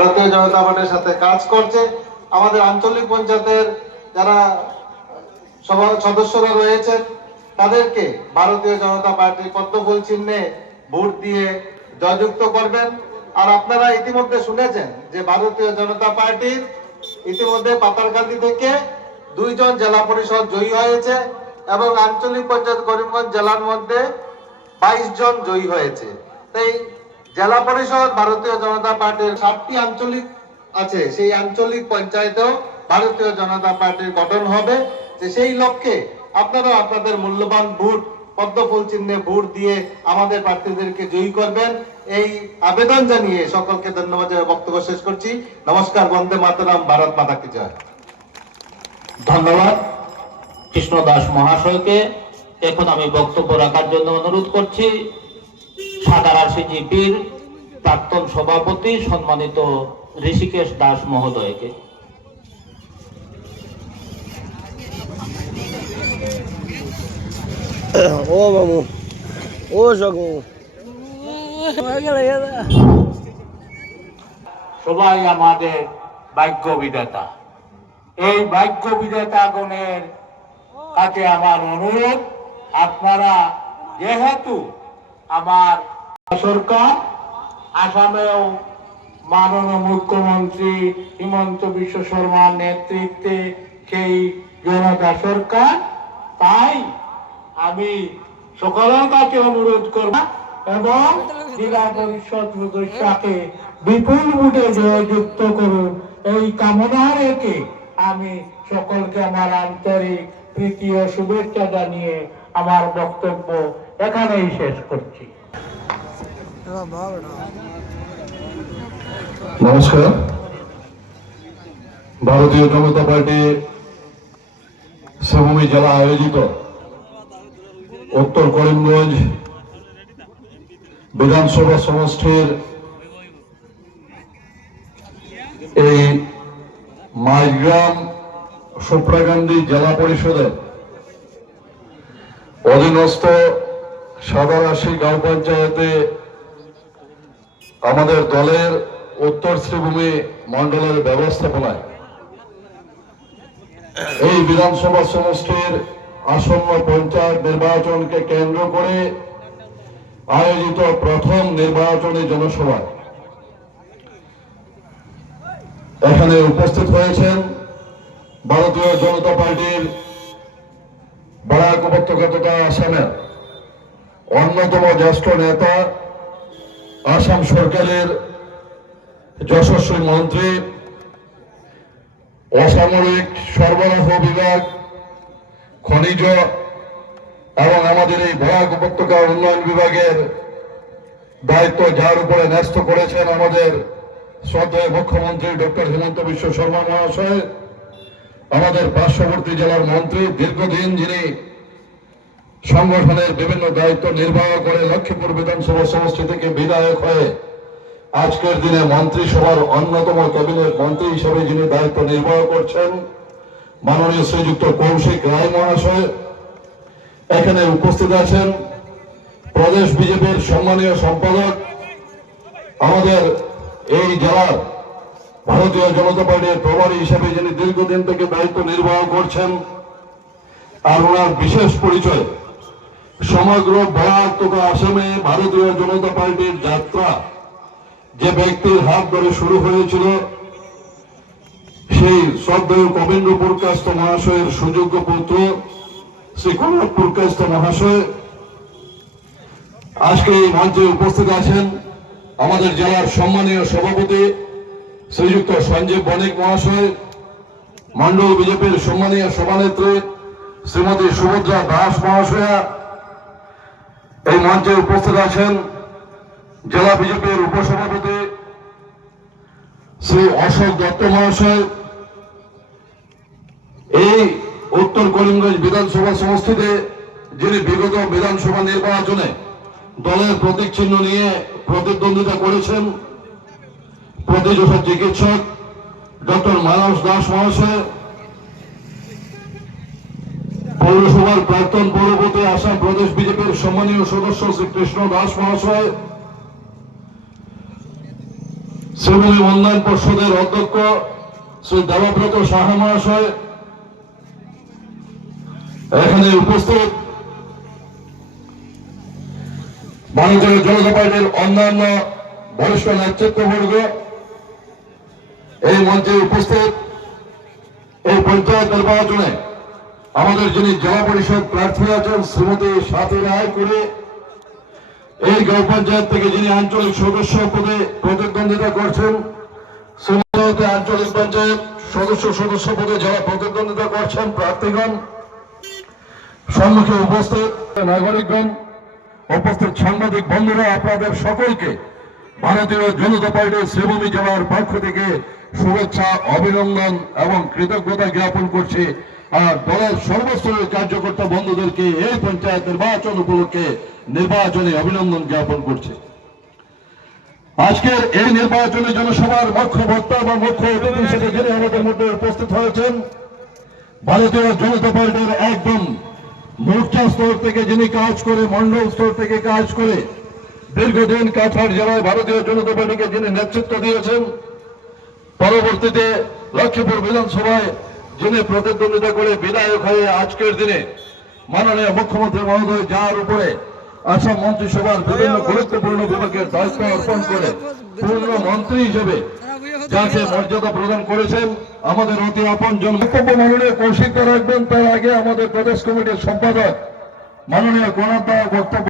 ভারতীয় জনতা পার্টির সাথে কাজ করছে। আমাদের আঞ্চলিক পঞ্চায়েতের যারা সদস্যরা রয়েছেন তাদেরকে ভারতীয় জনতা পার্টি পদ্মফুল চিহ্নে ভোট দিয়ে জয়যুক্ত করবেন। আর আপনারা ইতিমধ্যে শুনেছেন যে ভারতীয় জনতা পার্টির ইতিমধ্যে পাতারকান্দি থেকে 2 জন জেলা পরিষদ জয়ী হয়েছে এবং আঞ্চলিক পঞ্চায়েত করিমগঞ্জ জেলার মধ্যে 22 জন জয়ী হয়েছে। তাই জেলা পরিষদ ভারতীয় জনতা পার্টির 7টি আঞ্চলিক আছে, সেই আঞ্চলিক পঞ্চায়েতেও ভারতীয় জনতা পার্টির গঠন হবে। যে সেই লক্ষ্যে আপনারা আপনাদের মূল্যবান ভোট পদ্মফুল চিহ্নে ভোট দিয়ে আমাদের প্রার্থীদেরকে জয়ী করবেন, এই আবেদন জানিয়ে সকলকে ধন্যবাদ জানিয়ে বক্তব্য শেষ করছি। নমস্কার। বন্দে মাতরম। ভারত মাতা কি জয়। ধন্যবাদ কৃষ্ণ দাস মহাশয়কে। এখন আমি বক্তব্য রাখার জন্য অনুরোধ করছি সাতারা সিজিপির প্রাক্তন সভাপতি সম্মানিত ঋষিকেশ দাস মহোদয়কে। ও বাবু, ও সকু সবাই আমাদের ভাগ্য বিধাতা। এই ভাগ্য বিধাতা গণের কাছে আমার অনুরোধ, আপনারা যেহেতু আমার সরকার আসামেও মাননীয় মুখ্যমন্ত্রী হিমন্ত বিশ্ব শর্মার নেতৃত্বে সেই জনতা সরকার, তাই আমি সকলের কাছে অনুরোধ করব এবং জেলা পরিষদ সদস্যকে বিপুল ভোটে জয়যুক্ত করুন, এই কামনা রেখে আমি সকলকে আমার আন্তরিক প্রীতি ও শুভেচ্ছা জানিয়ে আমার বক্তব্য এখানেই শেষ করছি। নমস্কার। ভারতীয় জনতা পার্টি শ্রীভূমি জেলা আয়োজিত উত্তর করিমগঞ্জ বিধানসভা সমষ্টির এই মাইগ্রাম সুপ্রাকান্দি জেলা পরিষদের অধীনস্থ সাদারাশি গাঁও পঞ্চায়েতে আমাদের দলের উত্তর শ্রীভূমি মন্ডলের ব্যবস্থাপনায় এই বিধানসভা সমষ্টির আসন্ন পঞ্চায়েত নির্বাচনকে কেন্দ্র করে আয়োজিত প্রথম নির্বাচনী জনসভায় এখানে উপস্থিত হয়েছেন ভারতীয় জনতা পার্টির বরাক উপত্যকা তথা আসামের অন্যতম জ্যেষ্ঠ নেতা, আসাম সরকারের যশস্বী মন্ত্রী, অসামরিক সরবরাহ বিভাগ, খনিজ এবং আমাদের এই বরাক উপত্যকা উন্নয়ন বিভাগের দায়িত্ব যার উপরে ন্যস্ত করেছেন আমাদের শ্রদ্ধেয় মুখ্যমন্ত্রী ডক্টর হিমন্ত বিশ্ব শর্মা মহাশয়, আমাদের পার্শ্ববর্তী জেলার মন্ত্রী, দীর্ঘদিন যিনি সংগঠনের বিভিন্ন দায়িত্ব নির্বাহ করে লক্ষ্মীপুর বিধানসভা সমষ্টি থেকে বিধায়ক হয়ে আজকের দিনে মন্ত্রিসভার অন্যতম ক্যাবিনেট মন্ত্রী হিসেবে যিনি দায়িত্ব নির্বাহ করছেন মাননীয় শ্রীযুক্ত কৌশিক রায় মহাশয়, এখানে উপস্থিত আছেন প্রদেশ বিজেপির সম্মানীয় সম্পাদক, আমাদের এই জেলার ভারতীয় জনতা পার্টির প্রভারী হিসেবে যিনি দীর্ঘদিন থেকে দায়িত্ব নির্বাহ করছেন, আর ওনার বিশেষ পরিচয় সমগ্র বরাক তথা আসামে ভারতীয় জনতা পার্টির যাত্রা যে ব্যক্তির হাত ধরে শুরু হয়েছিল সেই শ্রদ্ধেয় কবীন্দ্র পুরকাস্ত মহাশয়ের সুযোগ্য পুত্র শ্রী কনক পুরকাস্ত মহাশয় আজকে এই মঞ্চে উপস্থিত আছেন। আমাদের জেলার সম্মানীয় সভাপতি শ্রীযুক্ত সঞ্জীব বণিক মহাশয়, মন্ডল বিজেপির সম্মানীয় সভানেত্রী শ্রীমতী সুভদ্রা দাস মহাশয়া, এই মঞ্চে উপস্থিত আছেন জেলা বিজেপির উপসভাপতি শ্রী অশোক দত্ত মহাশয়, এই উত্তর করিমগঞ্জ বিধানসভা সমষ্টিতে যিনি বিগত বিধানসভা নির্বাচনে দলের প্রতীক চিহ্ন নিয়ে প্রতিদ্বন্দ্বিতা করেছেন, প্রতিযশা চিকিৎসক ডক্টর মানস দাস মহাশয়, পৌরসভার প্রাক্তন পৌরপতি আসাম প্রদেশ বিজেপির সম্মানীয় সদস্য শ্রী কৃষ্ণ দাস মহাশয়, শ্রীভূমি উন্নয়ন পর্ষদের অধ্যক্ষ শ্রী দেবব্রত সাহা মহাশয়, এখানে উপস্থিত ভারতীয় জনতা পার্টির অন্যান্য বরিষ্ঠ নেতৃত্ববর্গ, এই মঞ্চে উপস্থিত এই পঞ্চায়েত নির্বাচনে আমাদের যিনি জেলা পরিষদ প্রার্থী আছেন শ্রীমতী সাথী রায় করে, এই গ্রাম পঞ্চায়েত থেকে যিনি আঞ্চলিক সদস্য পদে প্রতিদ্বন্দ্বিতা করছেন, শ্রীমতী আঞ্চলিক পঞ্চায়েত সদস্য পদে যারা প্রতিদ্বন্দ্বিতা করছেন প্রার্থীগণ, সম্মুখে উপস্থিত নাগরিকগণ, উপস্থিত সাংবাদিক বন্ধুরা, আপনাদের সকলকে ভারতীয় জনতা পার্টির শ্রীভূমি জেলার পক্ষ থেকে শুভেচ্ছা, অভিনন্দন এবং কৃতজ্ঞতা জ্ঞাপন করছি। আর দলের সর্বস্তরের কার্যকর্তা বন্ধুদেরকে এই পঞ্চায়েত নির্বাচন উপলক্ষে নির্বাচনে অভিনন্দন জ্ঞাপন করছে। আজকের এই নির্বাচনী জনসভার মুখ্য বক্তা বা মুখ্য অতিথি হিসেবে যিনি আমাদের মধ্যে উপস্থিত হয়েছেন, ভারতীয় জনতা পার্টির একদম মোর্চা স্তর থেকে যিনি কাজ করে, মন্ডল স্তর থেকে কাজ করে দীর্ঘদিন কাছাড় জেলায় ভারতীয় জনতা পার্টিকে যিনি নেতৃত্ব দিয়েছেন, পরবর্তীতে লক্ষ্মীপুর বিধানসভায় যিনি প্রতিদ্বন্দ্বিতা করে বিধায়ক হয়ে আজকের দিনে মাননীয় মুখ্যমন্ত্রী মহোদয় যার উপরে আসাম মন্ত্রিসভার বিভিন্ন গুরুত্বপূর্ণ বিভাগের দায়িত্ব অর্পণ করে পূর্ণ মন্ত্রী হিসেবে যাকে মর্যাদা প্রদান করেছেন, আমাদের অতি আপনজন বক্তব্য মাননীয় কৌশিকদা রাখবেন। তার আগে আমাদের প্রদেশ কমিটির সম্পাদক মাননীয় গণাধ্যায় বক্তব্য